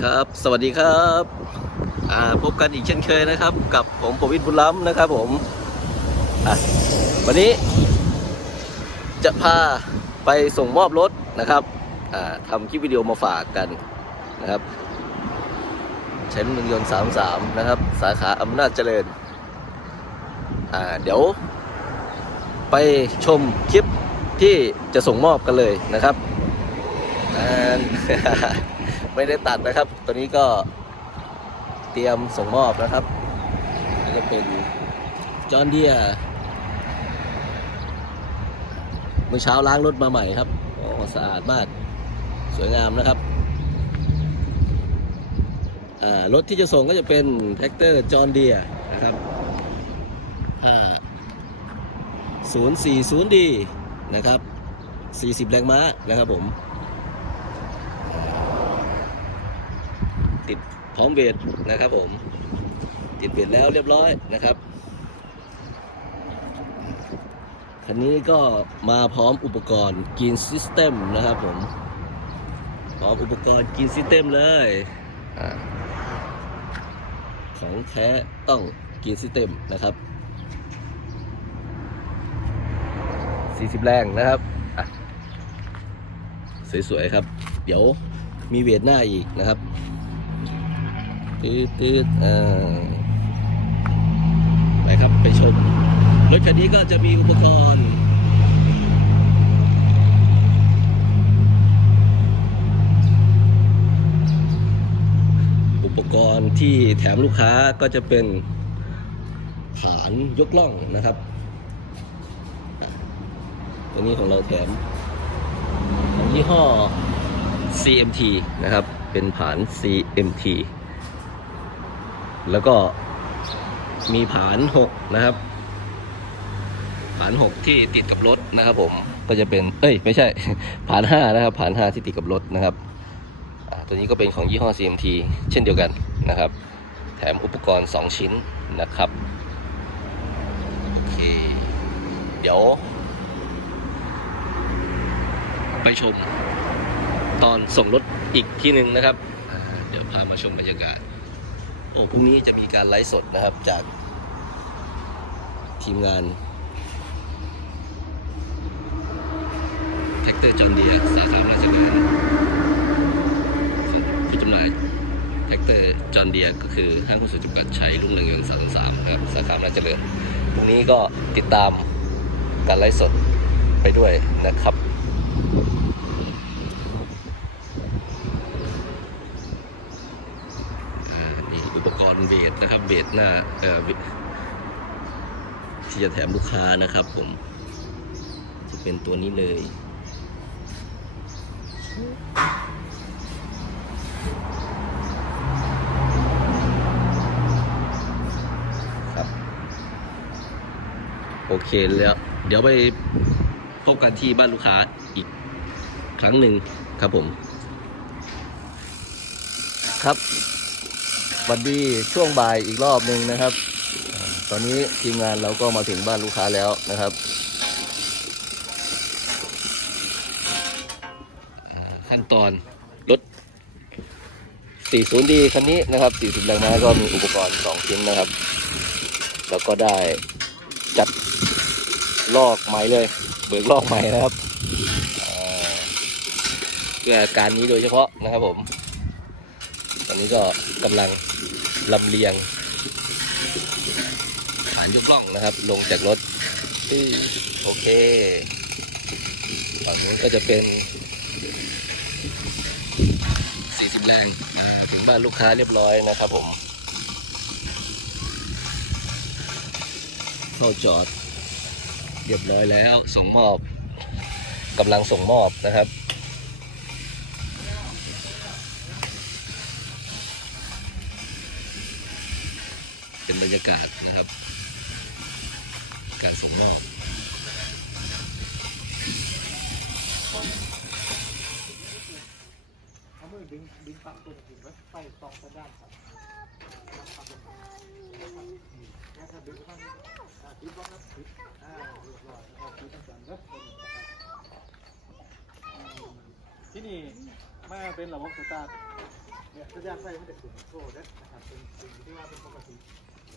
ครับ สวัสดีครับอ่าพบกันอีกเช่นเคยนะครับ กับผมประวิตรบุญล้ำนะครับผมวันนี้ จะพาไปส่งมอบรถนะครับอ่าทำคลิปวิดีโอมาฝากกันนะครับใช้รถยนต์33นะครับ สาขาอำนาจเจริญอ่าเดี๋ยว ไปชมคลิปที่จะส่งมอบกันเลยนะครับอ่า ไม่ได้ตัดนะครับ ตัวนี้ก็เตรียมส่งมอบนะครับนี่ก็เป็นจอห์นเดียเมื่อเช้าล้างรถมาใหม่ครับโอ้สะอาดมาก สวยงามนะครับอ่ารถที่จะส่งก็จะเป็นแท็กเตอร์จอห์นเดียนะครับ 040D นะครับ 40 แรงม้านะครับผม ติดพร้อมเวทนะครับผม ติดเวทแล้วเรียบร้อยนะครับคันนี้ก็มาพร้อมอุปกรณ์กินซิสเต็มนะครับผม พร้อมอุปกรณ์กินซิสเต็มเลยอของแท้ต้องกินซิสเต็มนะครับ 40 แรงนะครับ สวยๆครับ เดี๋ยวมีเวทหน้าอีกนะครับ ตืดตืดอ่าไปครับไปชม รถคันนี้ก็จะมีอุปกรณ์ อุปกรณ์ที่แถมลูกค้าก็จะเป็นฐานยกล่องนะครับตัวนี้ของเราแถมของยี่ห้อ CMT นะครับ เป็นผาน CMT แล้วก็มีผานหกนะครับ ผานหกที่ติดกับรถนะครับ ผมก็จะเป็น เอ้ย ไม่ใช่ ผานห้านะครับ ผานห้าที่ติดกับรถนะครับตัวนี้ก็เป็นของยี่ห้อ CMT เช่นเดียวกันนะครับ แถมอุปกรณ์ 2 ชิ้นนะครับโอเคเดี๋ยว ไปชมตอนส่งรถอีกที่หนึ่งนะครับ เดี๋ยวพามาชมบรรยากาศ พรุ่งนี้จะมีการไลฟ์สดนะครับจากทีมงานแท็กเตอร์จอห์นเดียสาขาราชการของผู้จำหน่ายแท็กเตอร์จอห์นเดียก็คือห้างหุ้นส่วนจำกัดชัยรุ่งเรืองยนต์สามสามครับสาขาราชเจริญพรุ่งนี้ก็ติดตามการไลฟ์สดไปด้วยนะครับ อ่านี่อุปกรณ์เบ สนะครับเบสหน้าเอ่อที่จะแถมลูกค้านะครับผม จะเป็นตัวนี้เลยครับโอเคแล้ว เดี๋ยวไปพบกันที่บ้านลูกค้าอีกครั้งหนึ่งครับผม ครับ วัสดีช่วงบ่ายอีกรอบหนึ่งนะครับอ่าตอนนี้ทีมงานเราก็มาถึงบ้านลูกค้าแล้วนะครับอ่าขั้นตอนรถ 40D คันนี้นะครับ 40แรงม้าก็มีอุปกรณ์ 2 ชิ้นนะครับ แล้วก็ได้จัดลอกใหม่เลย เบิกลอกใหม่นะครับอ่าเพื่อการนี้โดยเฉพาะนะครับผม ตอนนี้ก็กำลัง ลำเลียงฐานยกล่องนะครับ ลงจากรถโอเคฝั่งนู้นก็จะเป็น 40 แรงถึงบ้านลูกค้าเรียบร้อยนะครับผมเข้าจอด เรียบร้อยแล้วส่งมอบกำลังส่งมอบนะครับ เป็นบรรยากาศนะครับการส่งมอบเอามือดึงดึงปลั๊กตัวหนึ่งไว้ไฟตองสันด้านครับแล้วถ้าดึงข้างนี้อ่าติดบ้างครับติดอ่าเรียบร้อยาติดตั้งแต่เริ่มต้นที่นี่มาเป็นระบบสตาร์ทเนี่ยสัญญาณไฟมันจะขึ้นโชว์เด้นะครับเป็นเป็นที่ว่าเป็นปกติ ติ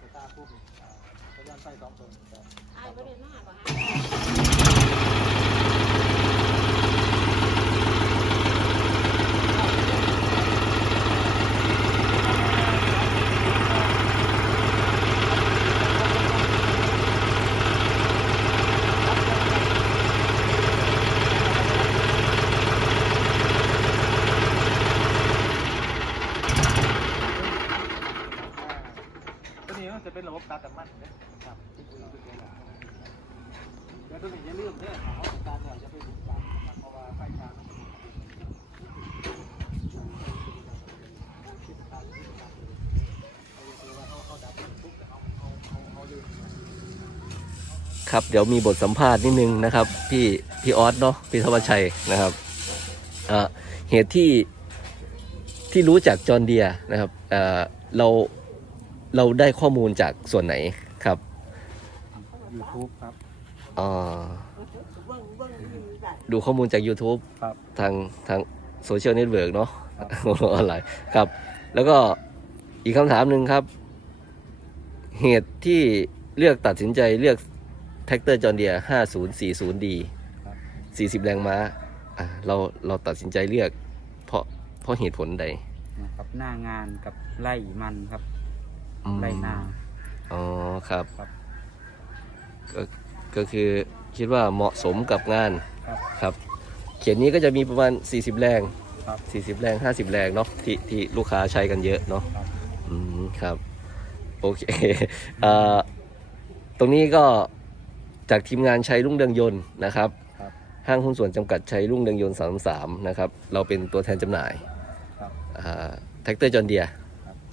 สตาร์ทปุ๊บอ่าสัญญาณไฟสองตัวจะไอ้ประเด็นมากกว่าฮะ มันจะเป็นระบบกาแต่มันเนะครับที่คือตันี้แหละเดี๋ยวตัวนี้อย่าลืมเด้อเขาการเนี่ยจะเป็นการเพราะว่าไฟชาครับเดี๋ยวมีบทสัมภาษณ์นิดนึงนะครับ พี่พี่ออสเนาะพี่ธวัชชัยนะครับเหตุที่ที่รู้จักจอห์เดียนะครับอ่าเรา เราได้ข้อมูลจากส่วนไหนครับยูทูบครับ อ่าดูข้อมูลจาก YouTube ครับ ทางทางโซเชียลเน็ตเวิร์กเนาะออนไลน์ครับ แล้วก็อีกคำถามหนึ่งครับ เหตุที่เลือกตัดสินใจเลือกแท็กเตอร์จอห์นเดีย 5040D ครับ 40 แรงม้าอะเราเราตัดสินใจเลือก เพราะเพราะเหตุผลใด นะครับหน้างานกับไล่มันครับ อืมไล่นาอ๋อครับ ครับก็ก็คือคิดว่าเหมาะสมกับงานครับ ครับ เขียนนี้ก็จะมีประมาณ 40 แรง ครับ 40 แรง 50 แรงเนาะที่ที่ลูกค้าใช้กันเยอะเนาะครับ อืมครับ โอเคอ่าตรงนี้ก็จากทีมงานชัยรุ่งเรืองยนต์นะครับ ครับ ห้างหุ้นส่วนจำกัดชัยรุ่งเรืองยนต์ 33 นะครับ เราเป็นตัวแทนจำหน่ายครับแท็กเตอร์จอห์นเดียครับ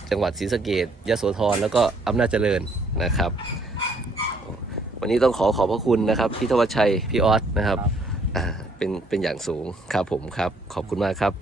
จังหวัดศรีสะเกดยะโสธรแล้วก็อำนาจเจริญนะครับ วันนี้ต้องขอขอบพระคุณนะครับพี่ธวัชชัยพี่ออสนะครับรบเป็นเป็นอย่างสูงครับผมครับขอบคุณมากครับ